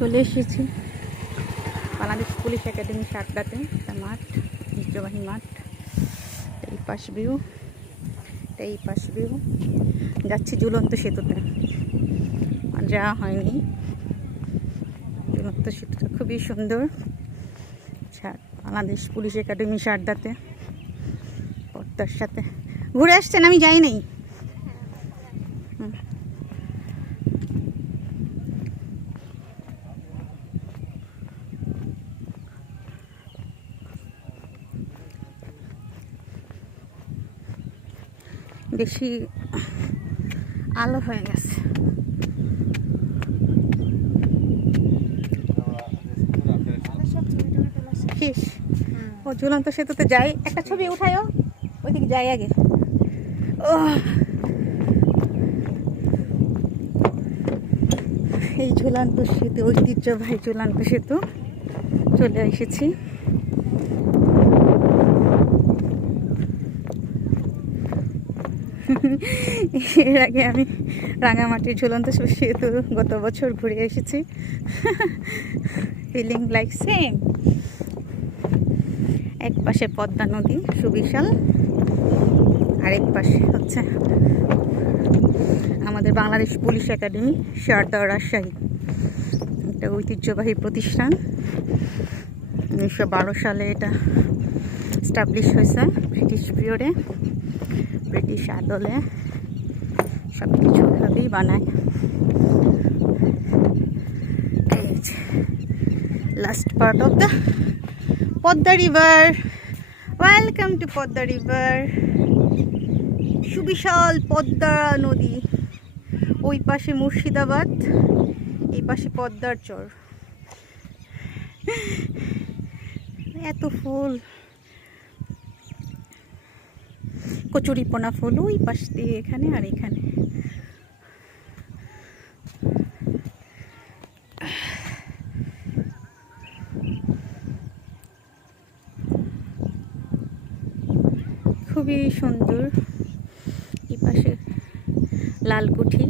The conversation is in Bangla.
চলে এসেছি বাংলাদেশ পুলিশ একাডেমি সারদাতে। একটা মাঠ, ঐতিহ্যবাহী মাঠ। এই পাশ ভিউ, এই পাশ ভিউ। যাচ্ছি ঝুলন্ত সেতুতে, আর যাওয়া হয়নি। ঝুলন্ত সেতুটা খুবই সুন্দর। বাংলাদেশ পুলিশ একাডেমি সারদাতে পদ্মার সাথে ঘুরে আসছেন, আমি যাই নাই। বেশি আলো হয়ে গেছে। শেষ। ও ঝুলন্ত সেতুতে যাই, একটা ছবি উঠায়ও, ওইদিকে যাই আগে। ও এই ঝুলন্ত সেতু, ঐতিহ্যবাহী ঝুলন্ত সেতু চলে এসেছি। এর আগে আমি রাঙামাটির ঝুলন্ত সেতু গত বছর ঘুরে এসেছি। Feeling like same. এক পাশে পদ্মা নদী সুবিশাল, আরেক পাশে হচ্ছে আমাদের বাংলাদেশ পুলিশ একাডেমি সারদা, রাজশাহী। একটা ঐতিহ্যবাহী প্রতিষ্ঠান। 1912 সালে এটা এস্টাবলিশ হয়েছে, ব্রিটিশ পিরিয়ডে, ব্রিটিশ আদলে সব কিছু ভাবেই বানায়। Last part of the Padma river. Welcome to Padma river. সুবিশাল পদ্মা নদী। ওই পাশে মুর্শিদাবাদ, এই পাশে পদ্মার চর। এত ফুল, কচুরিপনা ফুল ওই পাশ দিয়ে, এখানে আর এখানে। খুবই সুন্দর। এই পাশে লালকুঠি।